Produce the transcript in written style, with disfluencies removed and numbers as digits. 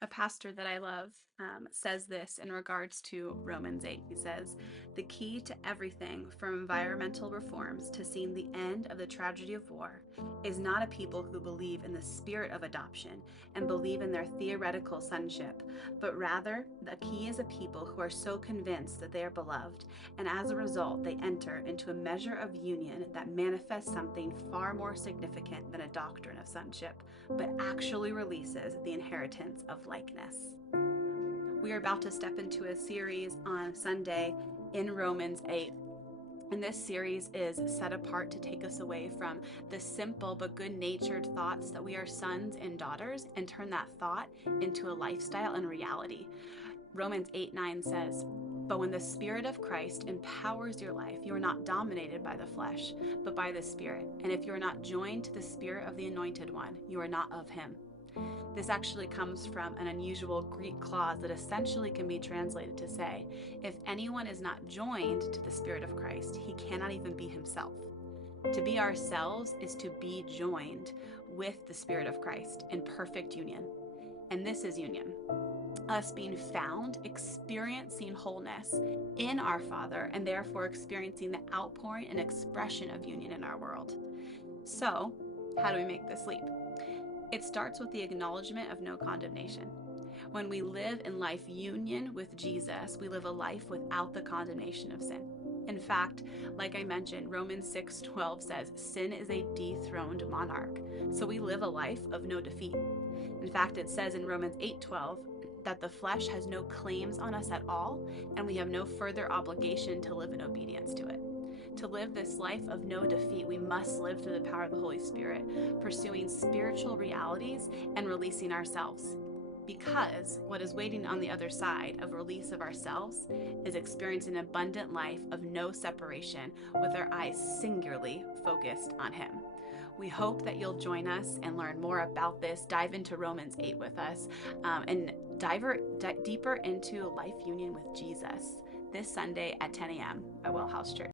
A pastor that I love says this in regards to Romans 8. He says, "The key to everything from environmental reforms to seeing the end of the tragedy of war is not a people who believe in the spirit of adoption and believe in their theoretical sonship, but rather the key is a people who are so convinced that they are beloved, and as a result, they enter into a measure of union that manifests something far more significant than a doctrine of sonship, but actually releases the inheritance of likeness." We are about to step into a series on Sunday in Romans 8. And this series is set apart to take us away from the simple but good natured thoughts that we are sons and daughters and turn that thought into a lifestyle and reality. Romans 8:9 says, "But when the Spirit of Christ empowers your life, you are not dominated by the flesh, but by the Spirit. And if you are not joined to the Spirit of the Anointed One, you are not of Him." This actually comes from an unusual Greek clause that essentially can be translated to say, if anyone is not joined to the Spirit of Christ, he cannot even be himself. To be ourselves is to be joined with the Spirit of Christ in perfect union. And this is union. Us being found, experiencing wholeness in our Father, and therefore experiencing the outpouring and expression of union in our world. So, how do we make this leap? It starts with the acknowledgement of no condemnation. When we live in life union with Jesus, we live a life without the condemnation of sin. In fact, like I mentioned, Romans 6:12 says, "Sin is a dethroned monarch." So we live a life of no defeat. In fact, it says in Romans 8:12 that the flesh has no claims on us at all, and we have no further obligation to live in obedience to it. To live this life of no defeat, we must live through the power of the Holy Spirit, pursuing spiritual realities and releasing ourselves. Because what is waiting on the other side of release of ourselves is experiencing an abundant life of no separation with our eyes singularly focused on Him. We hope that you'll join us and learn more about this, dive into Romans 8 with us, and dive deeper into life union with Jesus this Sunday at 10 a.m. at Well House Church.